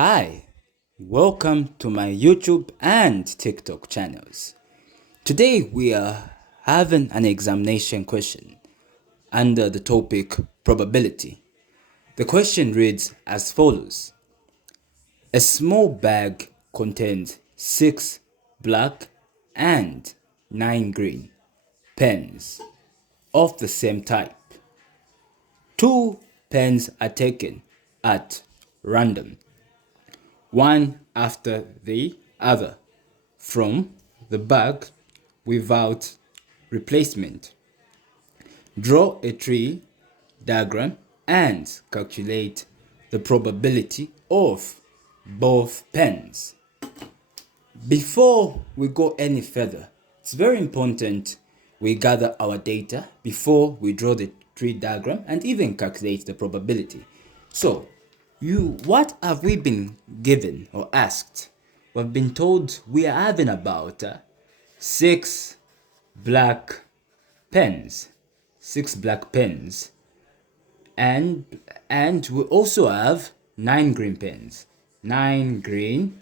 Hi, welcome to my YouTube and TikTok channels. Today we are having an examination question under the topic probability. The question reads as follows. A small bag contains 6 black and 9 green pens of the same type. 2 pens are taken at random, one after the other, from the bag without replacement. Draw a tree diagram and calculate the probability of both pens. Before we go any further, it's very important we gather our data before we draw the tree diagram and even calculate the probability. So, what have we been given or asked? We've been told we are having about 6 black pens, 6 black pens, and we also have 9 green pens, 9 green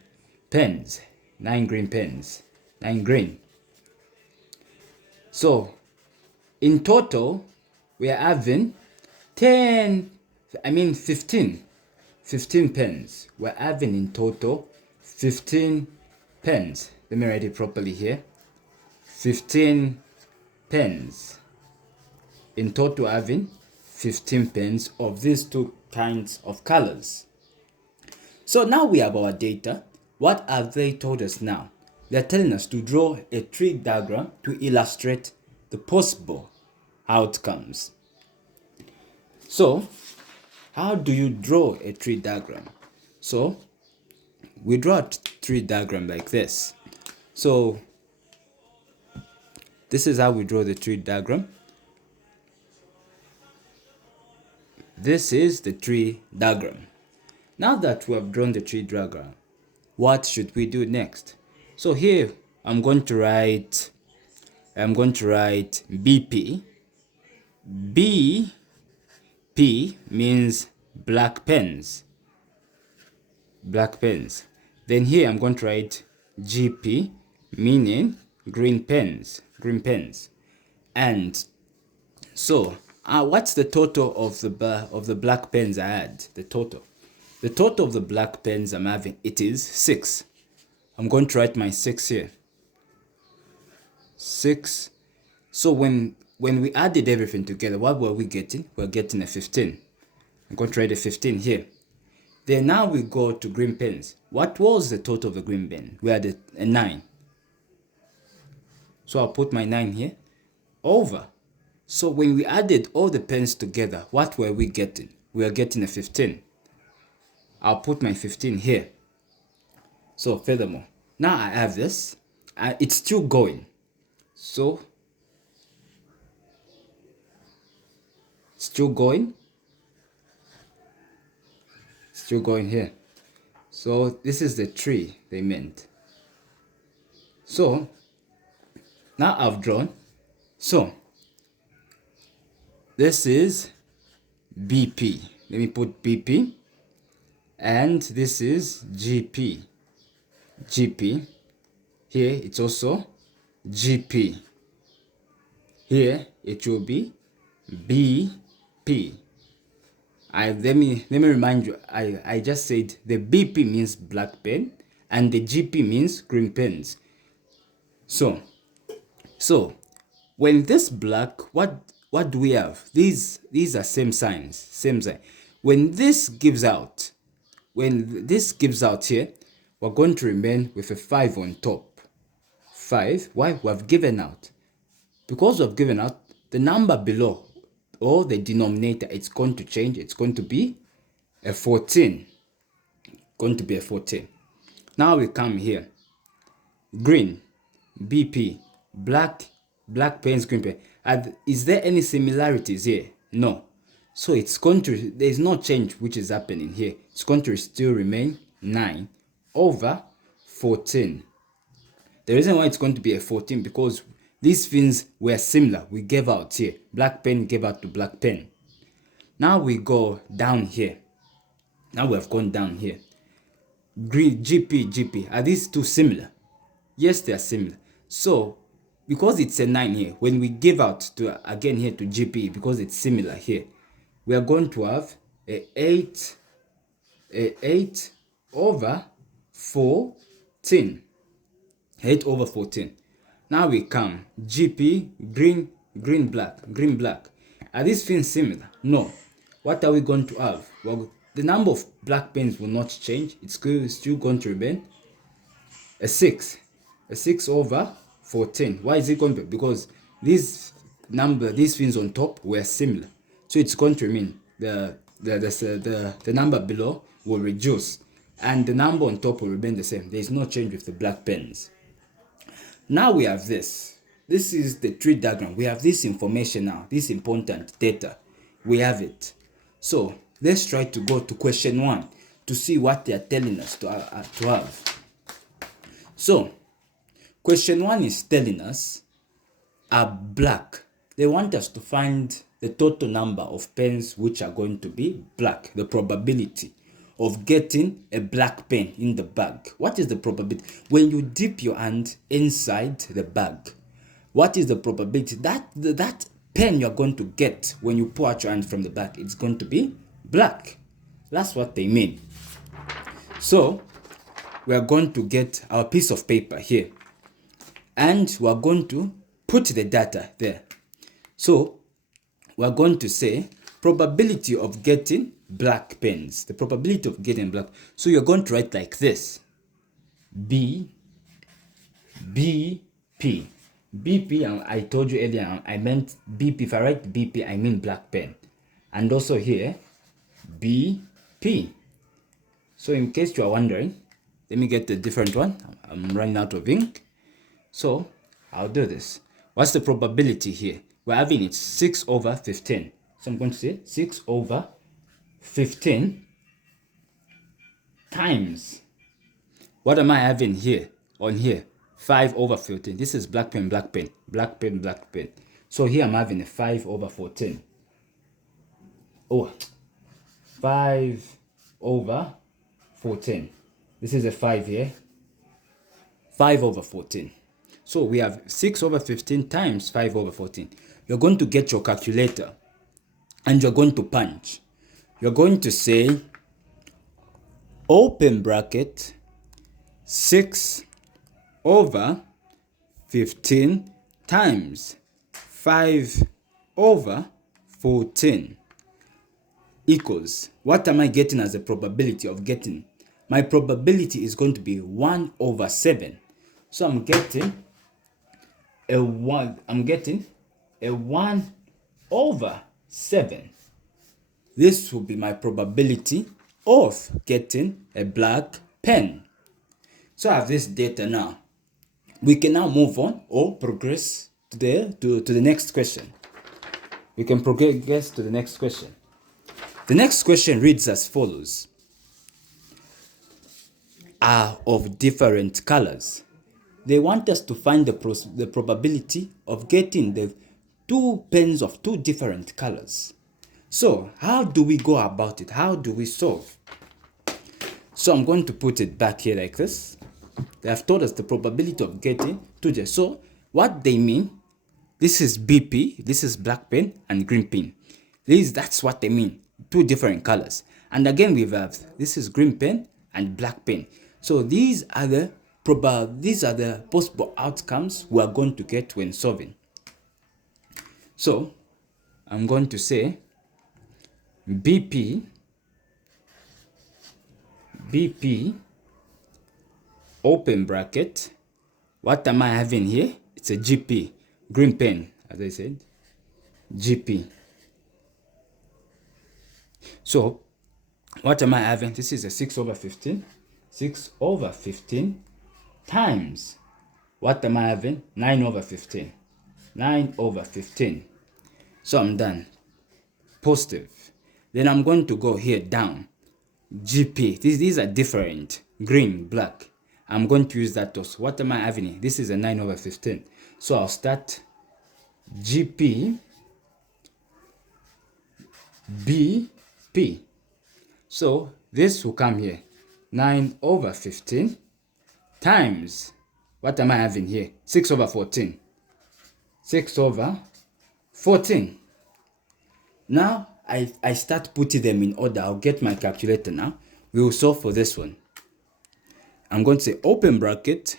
pens, 9 green pens, 9 green. So in total we are having 15 pens. We're having in total 15 pens. Let me write it properly here. 15 pens. In total having 15 pens of these two kinds of colors. So now we have our data. What have they told us now? They're telling us to draw a tree diagram to illustrate the possible outcomes. So, how do you draw a tree diagram? So, we draw a tree diagram like this. So, this is how we draw the tree diagram. This is the tree diagram. Now that we have drawn the tree diagram, what should we do next? So here I'm going to write BP. BP means black pens. Black pens. Then here I'm going to write GP, meaning green pens. Green pens. And so what's the total of the black pens I had? The total of the black pens I'm having, it is 6. I'm going to write my 6 here. 6. So when we added everything together, what were we getting? We're getting a 15. I'm going to write a 15 here. Then now we go to green pens. What was the total of the green pen? We had a 9. So I'll put my 9 here. Over. So when we added all the pens together, what were we getting? We are getting a 15. I'll put my 15 here. So furthermore, now I have this. It's still going. So still going here. So this is the tree they meant. So now I've drawn. So this is BP. Let me put BP. And this is GP. GP. Here it's also GP. Here it will be BP. Let me remind you, I just said the BP means black pen and the GP means green pens. So when this black, what do we have? These are same signs, same sign. When this gives out here, we're going to remain with a 5 on top. 5. Why? We have given out. Because we have given out, the number below or the denominator, it's going to change. It's going to be a 14. Going to be a 14. Now we come here. Green, BP, black pens, green pen. Is there any similarities here? No. So it's going to, there's no change which is happening here. It's going to still remain 9 over 14. The reason why it's going to be a 14 because these things were similar. We gave out here. Black pen gave out to black pen. Now we go down here. Now we have gone down here. green, GP. Are these two similar? Yes, they are similar. So, because it's a 9 here, when we give out to again here to GP, because it's similar here, we are going to have a 8 over 14. 8 over 14. Now we come GP, green, black. Are these things similar? No. What are we going to have? Well, the number of black pens will not change. It's still going to remain a 6. A 6 over 14. Why is it going to be? Because these things on top were similar. So it's going to remain the number below will reduce and the number on top will remain the same. There is no change with the black pens. Now we have this. This is the tree diagram. We have this information now, this important data. We have it. So let's try to go to question 1 to see what they are telling us to have. So question 1 is telling us are black. They want us to find the total number of pens which are going to be black, the probability of getting a black pen in the bag. What is the probability? When you dip your hand inside the bag, what is the probability that pen you're going to get when you pull out your hand from the bag? It's going to be black. That's what they mean. So we are going to get our piece of paper here and we are going to put the data there. So we are going to say probability of getting black pens, the probability of getting black. So you're going to write like this: B, P. I told you earlier, I meant BP. If I write BP, I mean black pen. And also here, BP. So in case you are wondering, let me get a different one. I'm running out of ink. So I'll do this. What's the probability here? We're having it 6 over 15. So I'm going to say 6 over 15 times. What am I having here? On here, 5 over 15. This is black pen. So here I'm having a 5 over 14. Oh, 5 over 14. This is a 5 here. 5 over 14. So we have 6 over 15 times 5 over 14. You're going to get your calculator and you're going to punch. You're going to say, open bracket, 6 over 15 times 5 over 14 equals, what am I getting as a probability of getting? My probability is going to be 1 over 7. So I'm getting a 1 over 7. This will be my probability of getting a black pen. So I have this data now. We can now move on or progress to the next question. We can progress to the next question. The next question reads as follows: are of different colors. They want us to find the probability of getting the 2 pens of 2 different colors. So how do we go about it? How do we solve? So I'm going to put it back here like this. They have told us the probability of getting 2. So what they mean, this is BP, this is black pen and green pen. That's what they mean, 2 different colors. And again we have, this is green pen and black pen. So these are the possible outcomes we are going to get when solving. So I'm going to say BP, open bracket. What am I having here? It's a GP, green pen, as I said, GP. So what am I having? This is a 6 over 15. 6 over 15 times, what am I having? 9 over 15. 9 over 15. So I'm done. Positive. Then I'm going to go here down. GP. These are different. Green, black. I'm going to use that also. What am I having here? This is a 9 over 15. So I'll start GP, BP. So this will come here. 9 over 15 times, what am I having here? 6 over 14. 6 over 14. Now, I start putting them in order. I'll get my calculator now. We will solve for this one. I'm going to say open bracket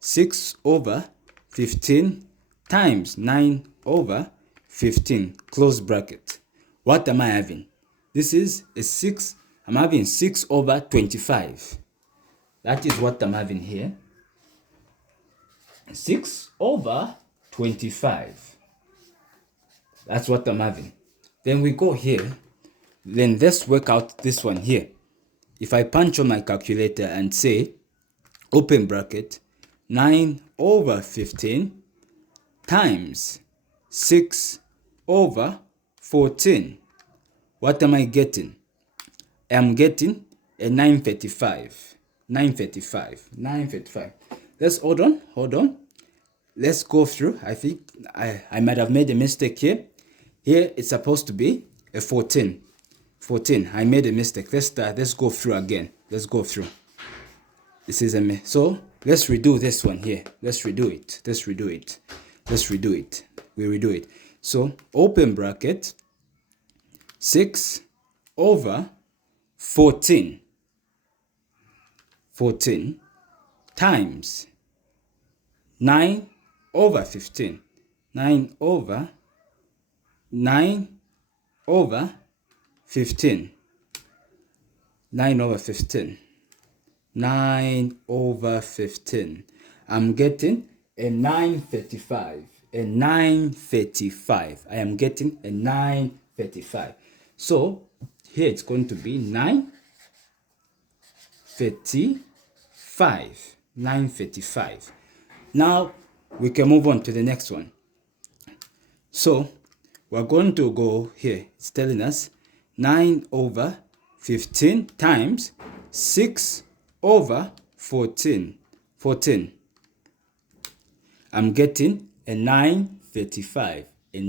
6 over 15 times 9 over 15 close bracket. What am I having? This is a 6. I'm having 6 over 25. That is what I'm having here. 6 over 25. That's what I'm having. Then we go here. Then let's work out this one here. If I punch on my calculator and say open bracket 9 over 15 times 6 over 14, what am I getting? I'm getting a 935. 935. Let's hold on. Let's go through. I think I might have made a mistake here. Here it's supposed to be a 14. I made a mistake. Let's go through again. Let's go through. This is a so let's redo this one here. Let's redo it. We redo it. So open bracket 6 over 14 times 9 over 15. 9 over 15. 9 over 15. I'm getting a 935. I am getting a 935. So here it's going to be 935. Now we can move on to the next one. So we're going to go here. It's telling us 9 over 15 times 6 over 14. I'm getting a 935. A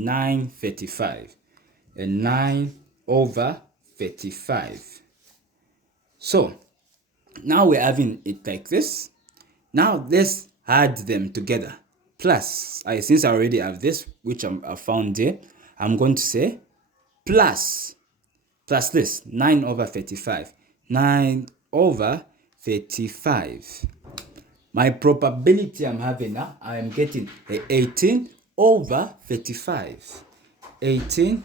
9 over 35. So now we're having it like this. Now let's add them together. Plus, since I already have this, which I found here, I'm going to say plus this 9 over 35. 9 over 35. My probability I'm having now, I am getting 18 over 35. 18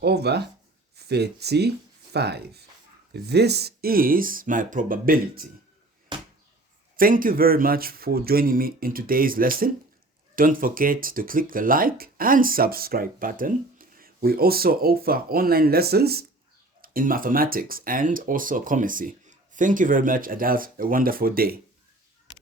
over 35. This is my probability. Thank you very much for joining me in today's lesson. Don't forget to click the like and subscribe button. We also offer online lessons in mathematics and also commerce. Thank you very much and have a wonderful day.